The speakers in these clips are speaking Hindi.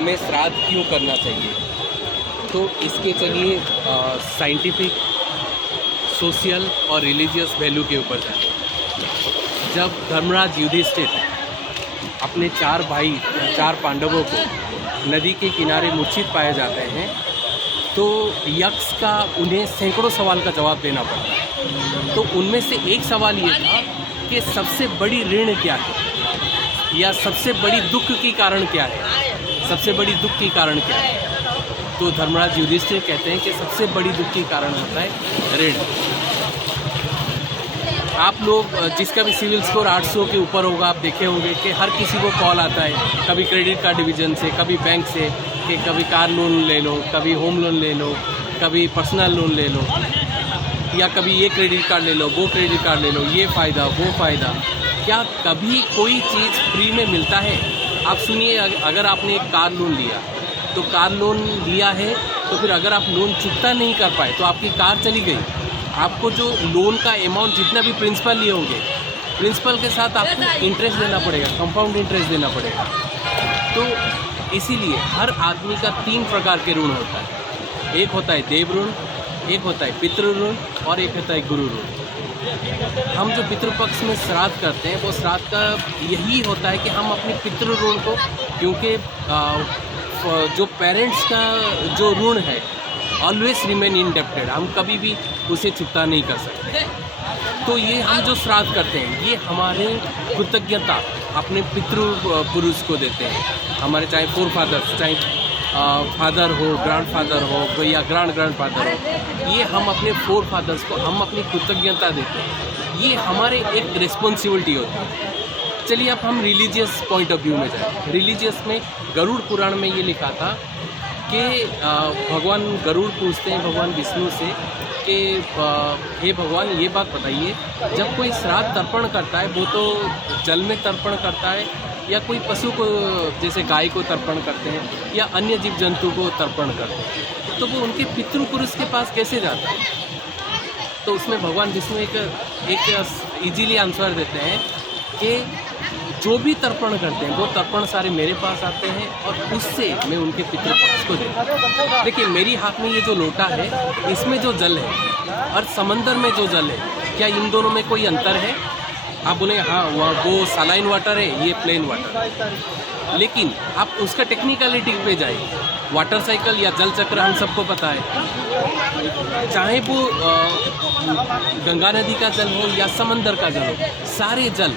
हमें श्राद्ध क्यों करना चाहिए, तो इसके चलिए साइंटिफिक, सोशल और रिलीजियस वैल्यू के ऊपर जाए। जब धर्मराज युधिष्ठिर अपने 4 भाई, 4 पांडवों को नदी के किनारे मूर्छित पाए जाते हैं, तो यक्ष का उन्हें सैकड़ों सवाल का जवाब देना पड़ता है। तो उनमें से एक सवाल ये था कि सबसे बड़ी ऋण क्या है, या सबसे बड़ी दुख की कारण क्या है, सबसे बड़ी दुख की कारण क्या है। तो धर्मराज युधिष्ठिर कहते हैं कि सबसे बड़ी दुख की कारण होता है ऋण। आप लोग जिसका भी सिविल स्कोर 800 के ऊपर होगा, आप देखे होंगे कि हर किसी को कॉल आता है, कभी क्रेडिट कार्ड डिवीज़न से, कभी बैंक से, कि कभी कार लोन ले लो, कभी होम लोन ले लो, कभी पर्सनल लोन ले लो, या कभी ये क्रेडिट कार्ड ले लो, वो क्रेडिट कार्ड ले लो, ये फ़ायदा वो फ़ायदा। क्या कभी कोई चीज़ फ्री में मिलता है? आप सुनिए, अगर आपने एक कार लोन लिया, तो कार लोन लिया है, तो फिर अगर आप लोन चुकता नहीं कर पाए तो आपकी कार चली गई। आपको जो लोन का अमाउंट, जितना भी प्रिंसिपल लिए होंगे, प्रिंसिपल के साथ आपको इंटरेस्ट देना पड़ेगा, कंपाउंड इंटरेस्ट देना पड़ेगा। तो इसीलिए हर आदमी का 3 प्रकार के ऋण होता है। एक होता है देव ऋण, एक होता है पितृ ऋण, और एक होता है गुरु ऋण। हम जो पितृपक्ष में श्राद्ध करते हैं, वो श्राद्ध का यही होता है कि हम अपने पितृ ऋण को, क्योंकि जो पेरेंट्स का जो ऋण है ऑलवेज रिमेन इंडेप्टेड, हम कभी भी उसे चुकता नहीं कर सकते। तो ये हम जो श्राद्ध करते हैं, ये हमारे कृतज्ञता अपने पितृ पुरुष को देते हैं। हमारे चाहे फोर फादर्स, चाहे फादर हो, ग्रैंडफादर हो, या ग्रैंड फादर हो, ये हम अपने फोर फादर्स को हम अपनी कृतज्ञता देते हैं। ये हमारे एक रिस्पॉन्सिबिलिटी होती है। चलिए अब हम रिलीजियस पॉइंट ऑफ व्यू में जाएं। रिलीजियस में गरुड़ पुराण में ये लिखा था कि भगवान गरुड़ पूछते हैं भगवान विष्णु से कि हे भगवान, ये बात बताइए, जब कोई श्राद्ध तर्पण करता है, वो तो जल में तर्पण करता है, या कोई पशु को, जैसे गाय को तर्पण करते हैं, या अन्य जीव जंतु को तर्पण करते हैं, तो वो उनके पितृपुरुष के पास कैसे जाता है? तो उसमें भगवान विष्णु एक इजीली आंसर देते हैं कि जो भी तर्पण करते हैं, वो तर्पण सारे मेरे पास आते हैं, और उससे मैं उनके पितृपक्ष को देता हूँ। देखिए, मेरी हाथ में ये जो लोटा है, इसमें जो जल है और समंदर में जो जल है, क्या इन दोनों में कोई अंतर है? आप बोले हाँ, वो सलाइन वाटर है, ये प्लेन वाटर है। लेकिन आप उसका टेक्निकलिटी पे जाइए, वाटर साइकिल या जल चक्र हम सबको पता है। चाहे वो गंगा नदी का जल हो या समंदर का जल हो, सारे जल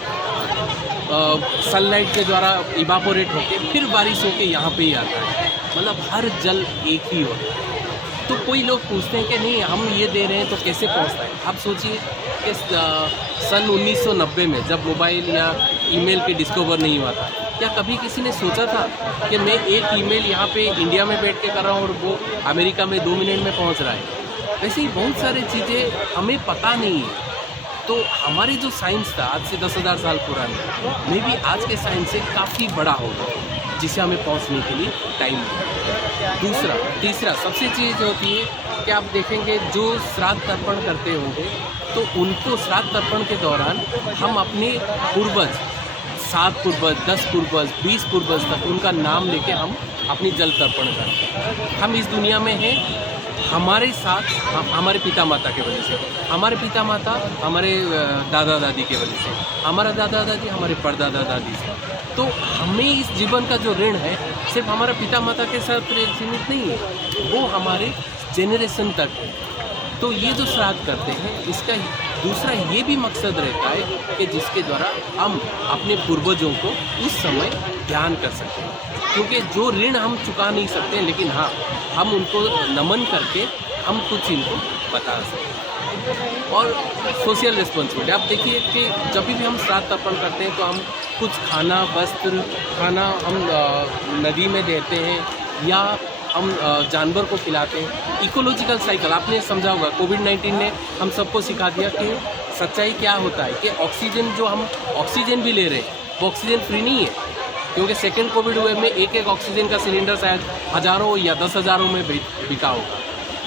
सनलाइट के द्वारा इवापोरेट होके फिर बारिश होके यहाँ पे ही आता है। मतलब हर जल एक ही होता है। तो कोई लोग पूछते हैं कि नहीं, हम ये दे रहे हैं तो कैसे पहुँचता है? आप सोचिए कि सन 1990 में जब मोबाइल या ईमेल के डिस्कवर नहीं हुआ था, क्या कभी किसी ने सोचा था कि मैं एक ईमेल यहाँ पे इंडिया में बैठ के कर रहा हूँ और वो अमेरिका में 2 मिनट में पहुँच रहा है? वैसे ही बहुत सारी चीज़ें हमें पता नहीं है। तो हमारी जो साइंस था आज से 10,000 साल पुराना, मे भी आज के साइंस से काफ़ी बड़ा होगा, जिसे हमें पहुंचने के लिए टाइम है। तीसरा सबसे चीज़ होती है कि आप देखेंगे जो श्राद्ध तर्पण करते होंगे, तो उनको श्राद्ध तर्पण के दौरान हम अपने पूर्वज, 7 पूर्वज, 10 पूर्वज, 20 पूर्वज तक उनका नाम लेके हम अपनी जल तर्पण करते हैं। हम इस दुनिया में हैं, हमारे साथ हमारे पिता माता के वजह से, हमारे पिता माता हमारे दादा दादी के वजह से, हमारा दादा दादी हमारे परदादा दादी से। तो हमें इस जीवन का जो ऋण है, सिर्फ हमारा पिता माता के साथ सीमित नहीं है, वो हमारे जेनरेशन तक है। तो ये जो श्राद्ध करते हैं, इसका दूसरा ये भी मकसद रहता है कि जिसके द्वारा हम अपने पूर्वजों को उस समय ध्यान कर सकते हैं। क्योंकि जो ऋण हम चुका नहीं सकते, लेकिन हाँ, हम उनको नमन करके हम कुछ इनको बता सकते। और सोशल रिस्पॉन्सिबिलिटी, आप देखिए कि जब भी हम श्राद्ध तर्पण करते हैं, तो हम कुछ खाना, वस्त्र, खाना हम नदी में देते हैं, या हम जानवर को खिलाते हैं। इकोलॉजिकल साइकिल आपने समझा होगा, कोविड-19 ने हम सबको सिखा दिया कि सच्चाई क्या होता है, कि ऑक्सीजन, जो हम ऑक्सीजन भी ले रहे हैं, वो ऑक्सीजन फ्री नहीं है। क्योंकि सेकेंड कोविड वेव में एक ऑक्सीजन का सिलेंडर शायद हज़ारों या 10,000 में बिका होगा।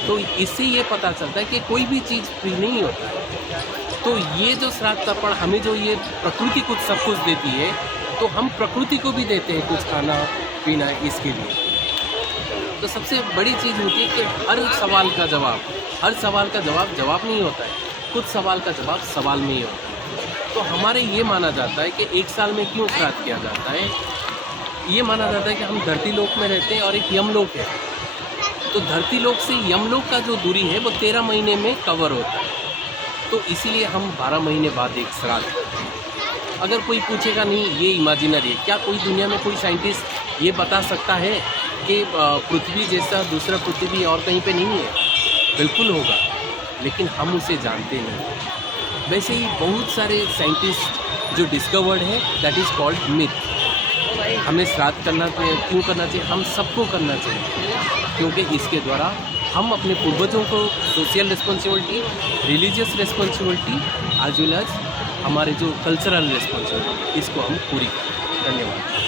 तो इससे ये पता चलता है कि कोई भी चीज़ फ्री नहीं होता है। तो ये जो श्राद्ध तर्पण हमें जो ये प्रकृति कुछ सब कुछ देती है, तो हम प्रकृति को भी देते हैं कुछ खाना पीना इसके लिए। तो सबसे बड़ी चीज़ होती है कि हर सवाल का जवाब नहीं होता है, कुछ सवाल का जवाब सवाल में ही होता है। तो हमारे ये माना जाता है कि 1 साल में क्यों श्राद्ध किया जाता है, ये माना जाता है कि हम धरती लोक में रहते हैं और एक यमलोक है। तो धरती लोक से यमलोक का जो दूरी है वो 13 महीने में कवर होता है, तो इसीलिए हम 12 महीने बाद एक श्राद्ध करते हैं। अगर कोई पूछेगा नहीं ये इमेजिनरी है, क्या कोई दुनिया में कोई साइंटिस्ट ये बता सकता है कि पृथ्वी जैसा दूसरा पृथ्वी और कहीं पे नहीं है? बिल्कुल होगा, लेकिन हम उसे जानते नहीं। वैसे ही बहुत सारे साइंटिस्ट जो डिस्कवर्ड है, दैट इज़ कॉल्ड मिथ। हमें श्राद्ध करना चाहिए, क्यों करना चाहिए? हम सबको करना चाहिए, क्योंकि इसके द्वारा हम अपने पूर्वजों को social responsibility, religious responsibility as well as हमारे जो कल्चरल रिस्पॉन्सिबिलिटी, इसको हम पूरी करें। धन्यवाद।